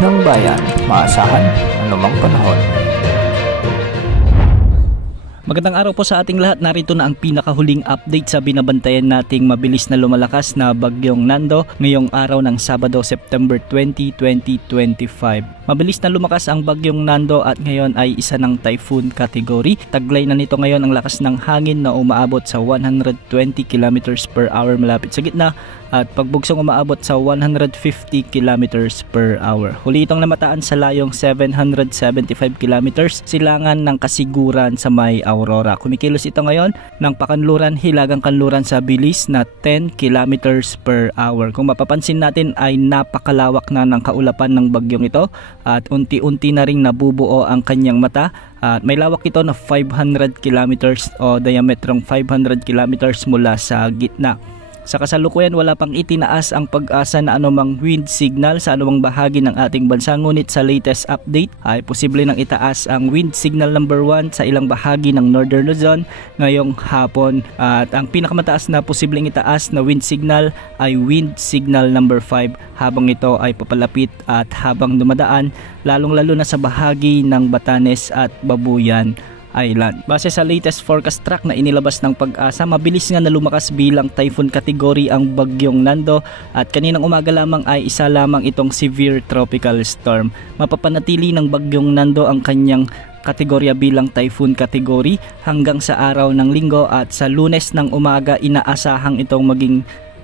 ng bayan, maasahan anumang panahon. Magandang araw po sa ating lahat. Narito na ang pinakahuling update sa binabantayan nating mabilis na lumalakas na bagyong Nando ngayong araw ng Sabado, September 20, 2025. Mabilis na lumakas ang bagyong Nando at ngayon ay isa ng typhoon category. Taglay na nito ngayon ang lakas ng hangin na umaabot sa 120 km per hour malapit sa gitna at pagbugsong umaabot sa 150 km per hour. Huli itong namataan sa layong 775 km silangan ng Kasiguran sa may Aurora. Kumikilos ito ngayon ng pakanluran, hilagang kanluran sa bilis na 10 km per hour. Kung mapapansin natin ay napakalawak na ng kaulapan ng bagyong ito at unti-unti na ring nabubuo ang kanyang mata. At may lawak ito na 500 km o diametrong 500 km mula sa gitna. Sa kasalukuyan wala pang itinaas ang Pag-asa na anumang wind signal sa anumang bahagi ng ating bansa, ngunit sa latest update ay posible nang itaas ang wind signal number 1 sa ilang bahagi ng Northern Luzon ngayong hapon at ang pinakamataas na posibleng itaas na wind signal ay wind signal number 5 habang ito ay papalapit at habang dumadaan lalong-lalo na sa bahagi ng Batanes at Babuyan Island. Base sa latest forecast track na inilabas ng Pag-asa, mabilis nga na lumakas bilang typhoon category ang bagyong Nando at kaninang umaga lamang ay isa lamang itong severe tropical storm. Mapapanatili ng bagyong Nando ang kanyang kategorya bilang typhoon category hanggang sa araw ng Linggo at sa Lunes ng umaga inaasahang itong maging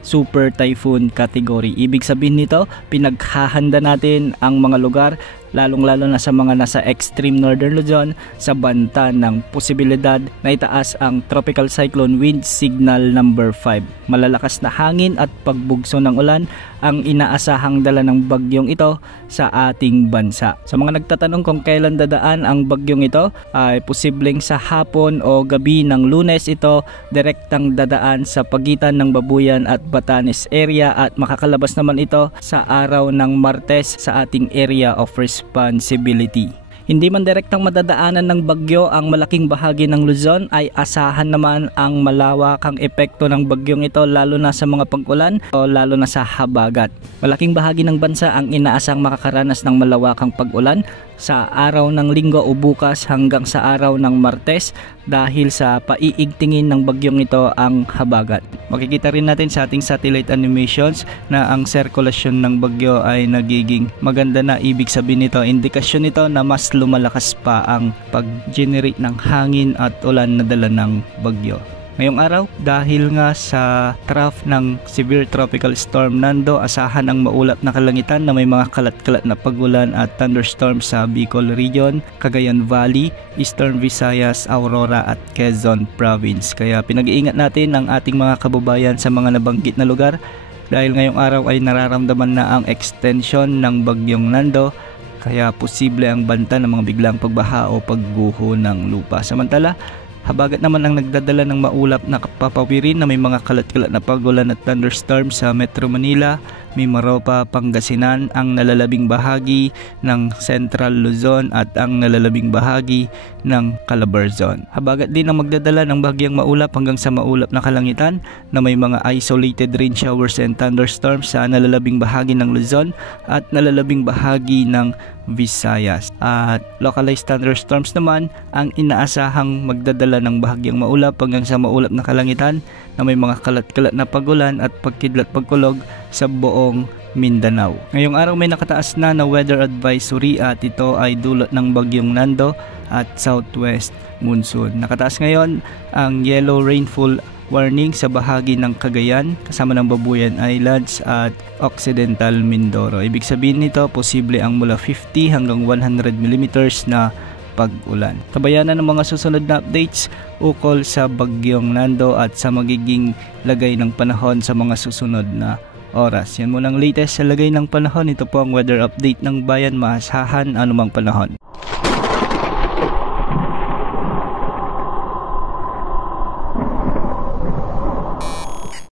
super typhoon category. Ibig sabihin nito, pinaghahanda natin ang mga lugar lalong-lalo na sa mga nasa extreme northern Luzon sa banta ng posibilidad na itaas ang tropical cyclone wind signal number 5. Malalakas na hangin at pagbugso ng ulan ang inaasahang dala ng bagyong ito sa ating bansa. Sa mga nagtatanong kung kailan dadaan ang bagyong ito, ay posibleng sa hapon o gabi ng Lunes ito direktang dadaan sa pagitan ng Babuyan at Batanes area at makakalabas naman ito sa araw ng Martes sa ating area of responsibility. Hindi man direktang madadaanan ng bagyo ang malaking bahagi ng Luzon ay asahan naman ang malawakang epekto ng bagyong ito lalo na sa mga pag-ulan o lalo na sa habagat. Malaking bahagi ng bansa ang inaasang makakaranas ng malawakang pag-ulan sa araw ng Linggo o bukas hanggang sa araw ng Martes dahil sa paiigtingin ng bagyong ito ang habagat. Makikita rin natin sa ating satellite animations na ang sirkulasyon ng bagyo ay nagiging maganda na. Ibig sabihin nito, indikasyon nito na mas lumalakas pa ang pag-generate ng hangin at ulan na dala ng bagyo. Ngayong araw, dahil nga sa trough ng severe tropical storm Nando, asahan ang maulap na kalangitan na may mga kalat-kalat na pagulan at thunderstorms sa Bicol Region, Cagayan Valley, Eastern Visayas, Aurora at Quezon Province. Kaya pinag-iingat natin ang ating mga kababayan sa mga nabanggit na lugar dahil ngayong araw ay nararamdaman na ang extension ng bagyong Nando. Kaya posible ang banta ng mga biglang pagbaha o pagguho ng lupa. Samantala, habagat naman ang nagdadala ng maulap na papawirin na may mga kalat-kalat na pagulan at thunderstorms sa Metro Manila, Mimaropa, Pangasinan, ang nalalabing bahagi ng Central Luzon at ang nalalabing bahagi ng Calabarzon. Habagat din ang magdadala ng bahagyang maulap hanggang sa maulap na kalangitan na may mga isolated rain showers and thunderstorms sa nalalabing bahagi ng Luzon at nalalabing bahagi ng Visayas. At localized thunderstorms naman ang inaasahang magdadala ng bahagyang maulap hanggang sa maulap na kalangitan na may mga kalat-kalat na pagulan at pagkidlat pagkulog sa buong Mindanao. Ngayong araw may nakataas na weather advisory at ito ay dulot ng bagyong Nando at southwest monsoon. Nakataas ngayon ang yellow rainfall warning sa bahagi ng Cagayan kasama ng Babuyan Islands at Occidental Mindoro. Ibig sabihin nito, posible ang mula 50 hanggang 100 mm na pag-ulan. Tabayanan ng mga susunod na updates ukol sa bagyong Nando at sa magiging lagay ng panahon sa mga susunod na oras. Yan muna ang latest sa lagay ng panahon. Ito po ang weather update ng bayan, maasahan anumang panahon.